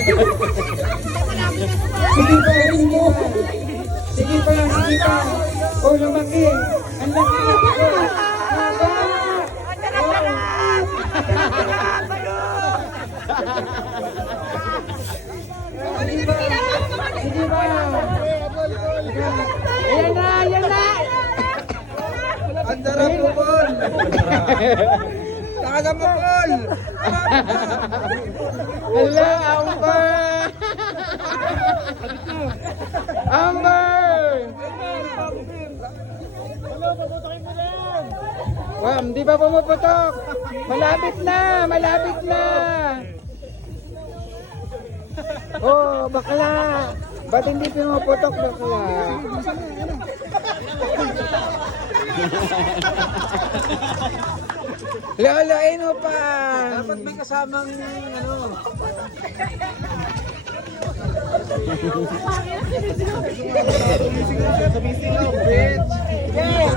Sige pa, sige pa. Sige pa, sige pa. Oh, lumaki. Ang laki na ako. Haba. Sige ba? Sige ba? Ayan na, ayan na. Ang darap mo, Paul! Taga mo, Paul! Hello, Amber! Amber! Wow, hindi pa pumuputok. Malapit na, malapit na. Oh, bakla. Ba't hindi pumuputok, bakla? Loloin mo pa. Dapat may kasamang ano.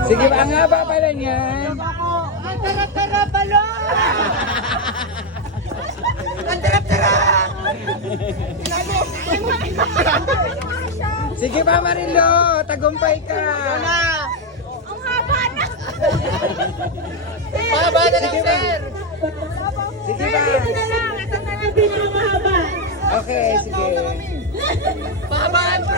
Sige ba, ang haba pala niyan. Ang tara-tara balon! Ang tara-tara! Sige ba, Marilo, tagumpay ka. Ang haba na! Mahaba na lang, sir! Sige ba? Ito na lang! Ito na lang pinakamahaba! Okay, sige. Mahabaan pa!